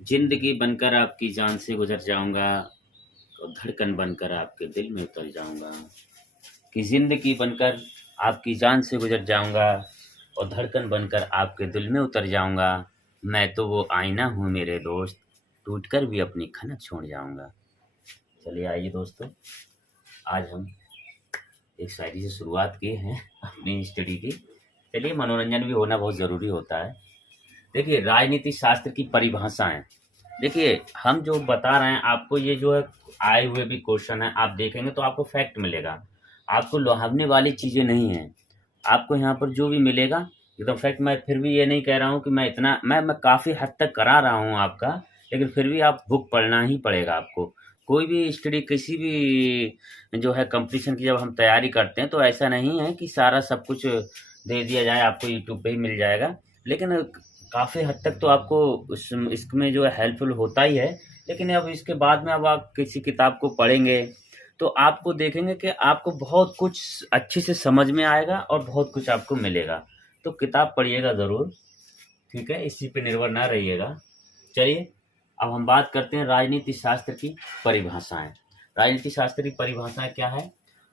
जिंदगी बनकर आपकी जान से गुजर जाऊंगा और धड़कन बनकर आपके दिल में उतर जाऊंगा। कि जिंदगी बनकर आपकी जान से गुजर जाऊंगा और धड़कन बनकर आपके दिल में उतर जाऊंगा। मैं तो वो आईना हूँ मेरे दोस्त, टूटकर भी अपनी खनक छोड़ जाऊंगा। चलिए आइए दोस्तों, आज हम एक शायरी से शुरुआत की है अपनी स्टडी की। चलिए, मनोरंजन भी होना बहुत ज़रूरी होता है। देखिए, राजनीति शास्त्र की परिभाषाएं। देखिए, हम जो बता रहे हैं आपको, ये जो है आए हुए भी क्वेश्चन है, आप देखेंगे तो आपको फैक्ट मिलेगा। आपको लुभावने वाली चीज़ें नहीं हैं। आपको यहाँ पर जो भी मिलेगा एकदम फैक्ट। मैं फिर भी ये नहीं कह रहा हूँ कि मैं काफ़ी हद तक करा रहा हूँ आपका, लेकिन फिर भी आप बुक पढ़ना ही पड़ेगा आपको। कोई भी स्टडी, किसी भी जो है कंपटीशन की जब हम तैयारी करते हैं तो ऐसा नहीं है कि सारा सब कुछ दे दिया जाए, आपको यूट्यूब पे ही मिल जाएगा। लेकिन काफ़ी हद तक तो आपको इसमें जो है हेल्पफुल होता ही है। लेकिन अब इसके बाद में अब आप किसी किताब को पढ़ेंगे तो आपको देखेंगे कि आपको बहुत कुछ अच्छे से समझ में आएगा और बहुत कुछ आपको मिलेगा। तो किताब पढ़िएगा ज़रूर, ठीक है, इसी पे निर्भर ना रहिएगा। चलिए, अब हम बात करते हैं राजनीति शास्त्र की परिभाषाएं। राजनीति शास्त्र की परिभाषाएं क्या है?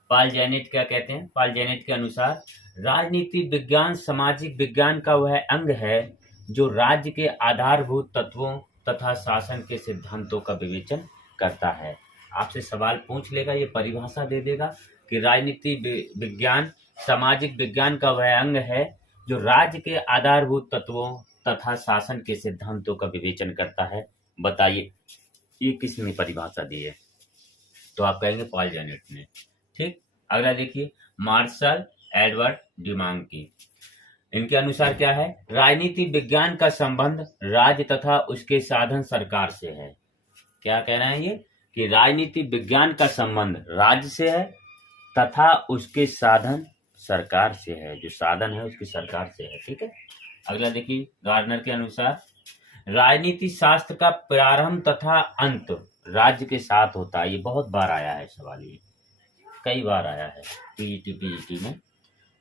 पॉल जेनेट क्या कहते हैं? पॉल जेनेट के अनुसार राजनीति विज्ञान सामाजिक विज्ञान का वह अंग है जो राज्य के आधारभूत तत्वों तथा शासन के सिद्धांतों का विवेचन करता है। आपसे सवाल पूछ लेगा, ये परिभाषा दे देगा कि राजनीति विज्ञान सामाजिक विज्ञान का वह अंग है जो राज्य के आधारभूत तत्वों तथा शासन के सिद्धांतों का विवेचन करता है। बताइए, ये किसने परिभाषा दी है? तो आप कहेंगे पॉल जेनेट ने। ठीक, अगला देखिए, मार्शल एडवर्ड डिमांग की। इनके अनुसार क्या है? राजनीति विज्ञान का संबंध राज्य तथा उसके साधन सरकार से है। क्या कह रहे हैं ये? कि राजनीति विज्ञान का संबंध राज्य से है तथा उसके साधन सरकार से है। जो साधन है उसकी सरकार से है। ठीक है, अगला देखिए, गार्डनर के अनुसार राजनीति शास्त्र का प्रारंभ तथा अंत राज्य के साथ होता है। ये बहुत बार आया है सवाल, ये कई बार आया है पीईटी में।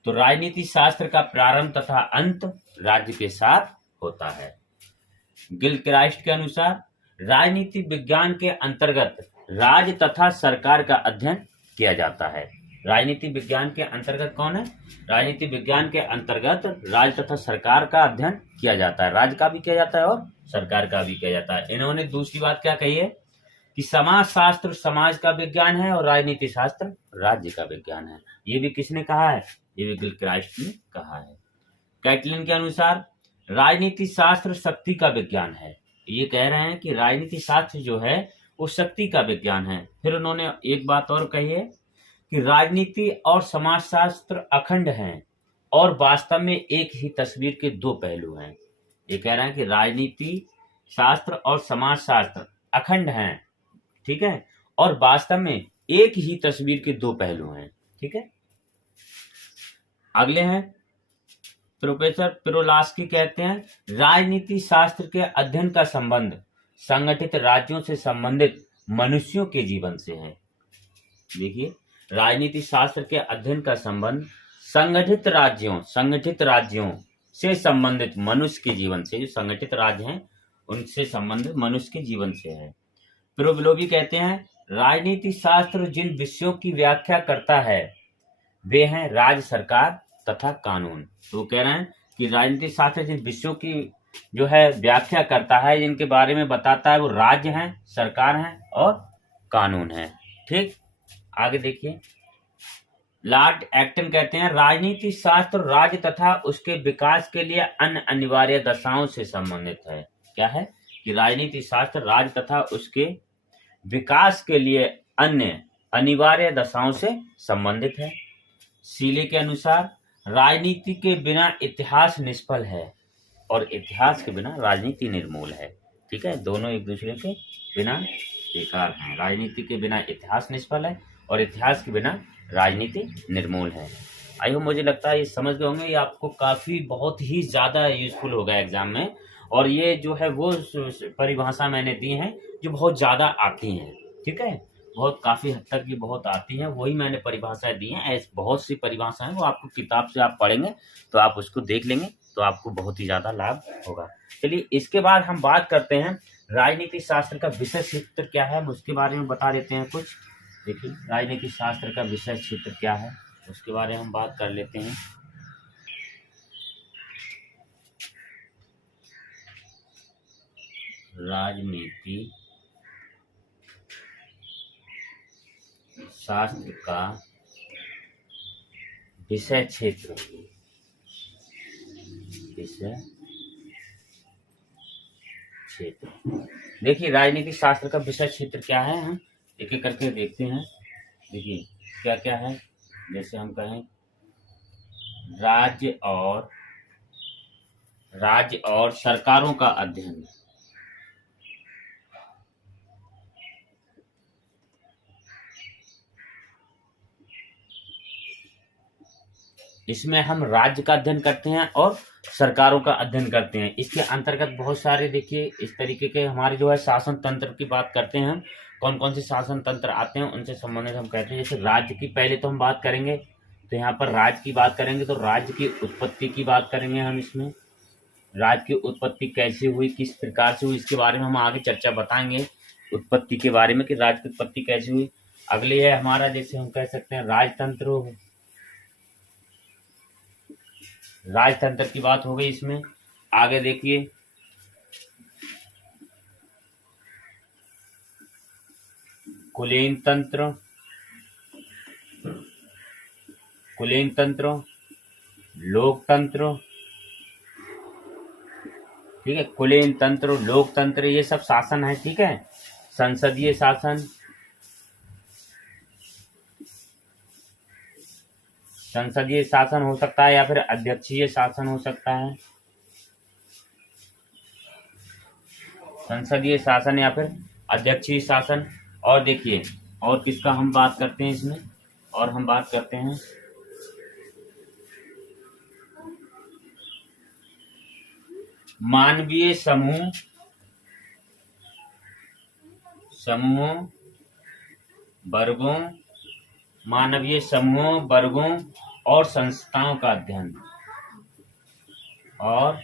तो राजनीति शास्त्र का प्रारंभ तथा अंत राज्य के साथ होता है। गिलक्राइस्ट के अनुसार राजनीति विज्ञान के अंतर्गत राज्य तथा सरकार का अध्ययन किया जाता है। राजनीति विज्ञान के अंतर्गत कौन है? राजनीति विज्ञान के अंतर्गत राज्य तथा सरकार का अध्ययन किया जाता है। राज्य का भी किया जाता है और सरकार का भी किया जाता है। इन्होंने दूसरी बात क्या कही है? कि समाज शास्त्र समाज का विज्ञान है और राजनीति शास्त्र राज्य का विज्ञान है। ये भी किसने कहा है? ये भी गिलक्राइस्ट ने कहा है। कैटलिन के अनुसार राजनीति शास्त्र शक्ति का विज्ञान है। ये कह रहे हैं कि राजनीति शास्त्र जो है वो शक्ति का विज्ञान है। फिर उन्होंने एक बात और कही है कि राजनीति और समाजशास्त्र अखंड हैं और वास्तव में एक ही तस्वीर के दो पहलू हैं। ये कह रहे हैं कि राजनीति शास्त्र और समाजशास्त्र अखंड हैं, ठीक है, और वास्तव में एक ही तस्वीर के दो पहलू हैं। ठीक है, अगले हैं प्रोफेसर पिरोलास्की। कहते हैं राजनीति शास्त्र के अध्ययन का संबंध संगठित राज्यों से संबंधित मनुष्यों के जीवन से है। देखिए, राजनीति शास्त्र के अध्ययन का संबंध संगठित राज्यों से संबंधित मनुष्य के जीवन से, जो संगठित राज्य हैं उनसे संबंधित मनुष्य के जीवन से है। प्रोब्लोवी कहते हैं राजनीति शास्त्र जिन विषयों की व्याख्या करता है वे हैं राज्य, सरकार तथा कानून। तो कह रहे हैं कि राजनीति शास्त्र जिन विषयों की जो है व्याख्या करता है, जिनके बारे में बताता है, वो राज्य हैं, सरकार हैं और कानून है। ठीक, आगे देखिए, लॉर्ड एक्टन कहते हैं राजनीति शास्त्र राज्य तथा उसके विकास के लिए अन्य अनिवार्य दशाओं से संबंधित है। क्या है? कि राजनीति शास्त्र राज्य तथा उसके विकास के लिए अन्य अनिवार्य दशाओं से संबंधित है। सीले के अनुसार राजनीति के बिना इतिहास निष्फल है और इतिहास के बिना राजनीति निर्मूल है। ठीक है, दोनों एक दूसरे के बिना बेकार हैं। राजनीति के बिना इतिहास निष्फल है और इतिहास के बिना राजनीति निर्मूल है। आई होप, मुझे लगता है ये समझ गए होंगे। ये आपको काफ़ी बहुत ही ज़्यादा यूजफुल होगा एग्जाम में। और ये जो है वो परिभाषा मैंने दी हैं जो बहुत ज़्यादा आती हैं। ठीक है, बहुत काफ़ी हद तक ये बहुत आती हैं, वही मैंने परिभाषाएं दी हैं। ऐसी बहुत सी परिभाषाएं वो आपको किताब से आप पढ़ेंगे तो आप उसको देख लेंगे तो आपको बहुत ही ज़्यादा लाभ होगा। चलिए इसके बाद हम बात करते हैं राजनीति शास्त्र का विषय क्षेत्र क्या है, हम उसके बारे में बता देते हैं कुछ। देखिए राजनीति शास्त्र का विषय क्षेत्र क्या है उसके बारे में हम बात कर लेते हैं। राजनीति शास्त्र का विषय क्षेत्र, विषय क्षेत्र। देखिए राजनीति शास्त्र का विषय क्षेत्र क्या है, हम एक एक करके देखते हैं। देखिए क्या क्या है, जैसे हम कहें राज्य और सरकारों का अध्ययन। इसमें हम राज्य का अध्ययन करते हैं और सरकारों का अध्ययन करते हैं। इसके अंतर्गत बहुत सारे देखिए इस तरीके के हमारे जो है शासन तंत्र की बात करते हैं हम। कौन कौन से शासन तंत्र आते हैं उनसे संबंधित हम कहते हैं। जैसे राज्य की पहले तो हम बात करेंगे, तो यहाँ पर राज्य की बात करेंगे तो राज्य की उत्पत्ति की बात करेंगे हम। इसमें राज्य की उत्पत्ति कैसे हुई, किस प्रकार से हुई, इसके बारे में हम आगे चर्चा बताएंगे उत्पत्ति के बारे में कि राज्य की उत्पत्ति कैसे हुई। अगले है हमारा, जैसे हम कह सकते हैं राजतंत्र। राजतंत्र की बात हो गई इसमें। आगे देखिए कुलीन तंत्र, लोकतंत्र, ठीक है। कुलीन तंत्र, लोकतंत्र ये सब शासन है, ठीक है। संसदीय शासन, संसदीय शासन हो सकता है या फिर अध्यक्षीय शासन हो सकता है। संसदीय शासन या फिर अध्यक्षीय शासन। और देखिए और किसका हम बात करते हैं इसमें, और हम बात करते हैं मानवीय मानवीय समूहों, वर्गों और संस्थाओं का अध्ययन, और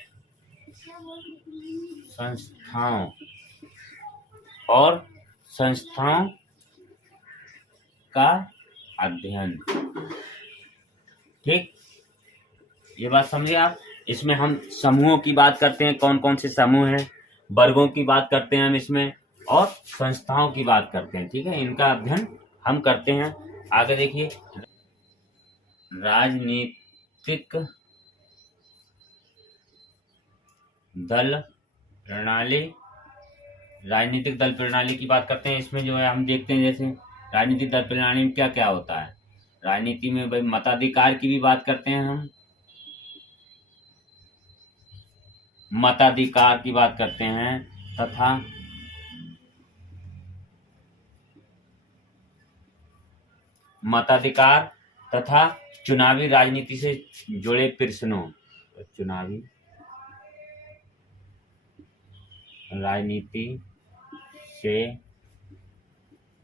संस्थाओं का अध्ययन, ठीक। ये बात समझिए आप। इसमें हम समूहों की बात करते हैं, कौन कौन से समूह हैं, वर्गों की बात करते हैं हम इसमें, और संस्थाओं की बात करते हैं, ठीक है। इनका अध्ययन हम करते हैं। आगे देखिए राजनीतिक दल प्रणाली की बात करते हैं। इसमें जो है हम देखते हैं जैसे राजनीतिक दल प्रणाली में क्या क्या होता है। राजनीति में भाई मताधिकार की भी बात करते हैं हम, मताधिकार की बात करते हैं, तथा मताधिकार तथा चुनावी राजनीति से जुड़े प्रश्नों, चुनावी राजनीति से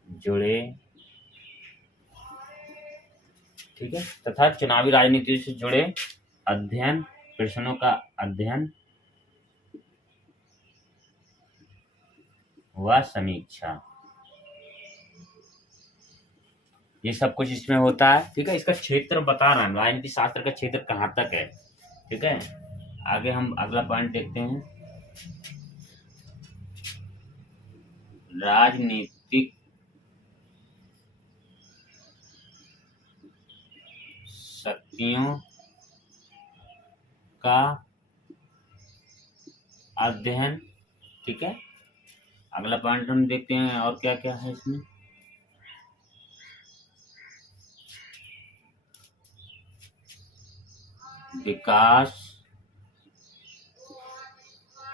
जुड़े, ठीक है, तथा चुनावी राजनीति से जुड़े अध्ययन, प्रश्नों का अध्ययन व समीक्षा, ये सब कुछ इसमें होता है, ठीक है। इसका क्षेत्र बता रहा है, राजनीति शास्त्र का क्षेत्र कहाँ तक है, ठीक है। आगे हम अगला पॉइंट देखते हैं, राजनीतिक शक्तियों का अध्ययन, ठीक है। अगला पॉइंट हम देखते हैं और क्या क्या है इसमें। विकास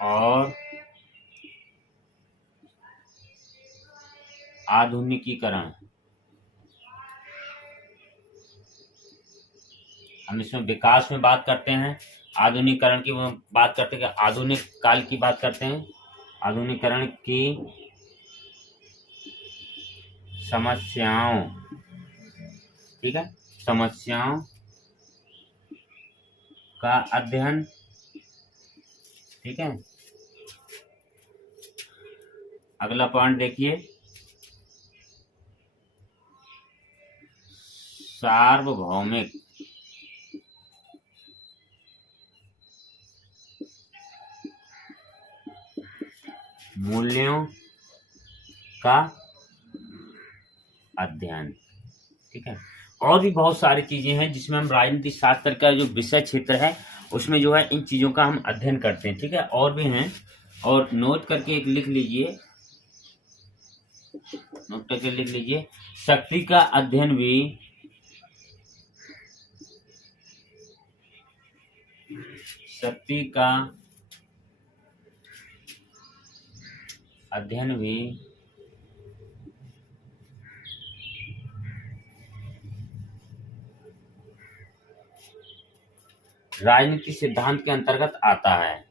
और आधुनिकीकरण, हम इसमें विकास में बात करते हैं, आधुनिकीकरण की बात करते हैं, आधुनिक काल की बात करते हैं, आधुनिकीकरण की समस्याओं, ठीक है, समस्याओं का अध्ययन, ठीक है। अगला पॉइंट देखिए, सार्वभौमिक मूल्यों का अध्ययन। ठीक है, और भी बहुत सारी चीजें हैं जिसमें हम राजनीति शास्त्र का जो विषय क्षेत्र है उसमें जो है इन चीजों का हम अध्ययन करते हैं। ठीक है, और भी हैं, और नोट करके एक लिख लीजिए, नोट करके लिख लीजिए, शक्ति का अध्ययन भी राजनीति सिद्धांत के अंतर्गत आता है।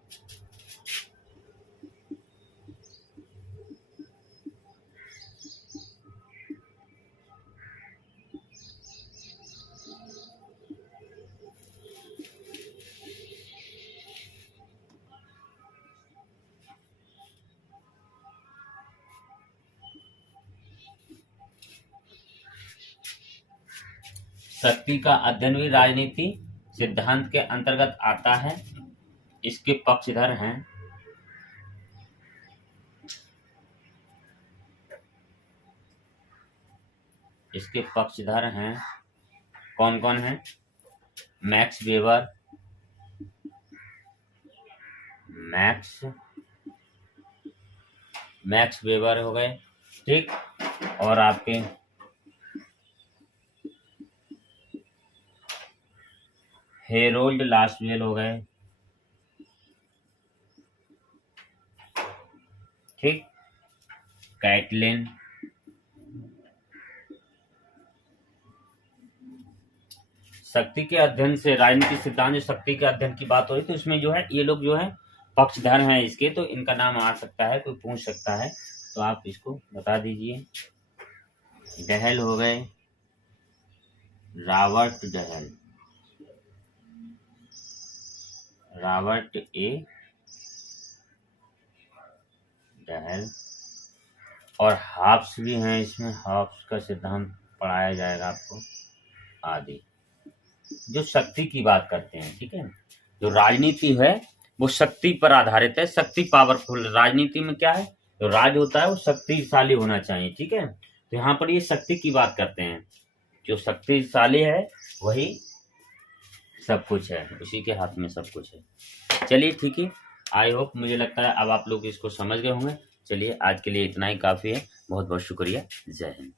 शक्ति का अध्ययन भी राजनीति सिद्धांत के अंतर्गत आता है। इसके पक्षधर हैं कौन कौन हैं? मैक्स वेबर हो गए, ठीक, और आपके हेरोल्ड लासवेल हो गए, ठीक, कैटलिन, शक्ति के अध्ययन से राजनीतिक सिद्धांत, शक्ति के अध्ययन की बात हो रही तो इसमें जो है ये लोग जो है पक्षधर हैं इसके, तो इनका नाम आ सकता है, कोई पूछ सकता है तो आप इसको बता दीजिए। डहल हो गए, रॉबर्ट ए डहल, और हॉब्स भी हैं इसमें, हॉब्स का सिद्धांत पढ़ाया जाएगा आपको आदि, जो शक्ति की बात करते हैं। ठीक है, जो राजनीति है वो शक्ति पर आधारित है, शक्ति पावरफुल। राजनीति में क्या है, जो राज होता है वो शक्तिशाली होना चाहिए। ठीक है, तो यहाँ पर ये शक्ति की बात करते हैं, जो शक्तिशाली है वही सब कुछ है, उसी के हाथ में सब कुछ है। चलिए ठीक है, आई होप, मुझे लगता है अब आप लोग इसको समझ गए होंगे। चलिए आज के लिए इतना ही काफ़ी है, बहुत बहुत शुक्रिया, जय हिंद।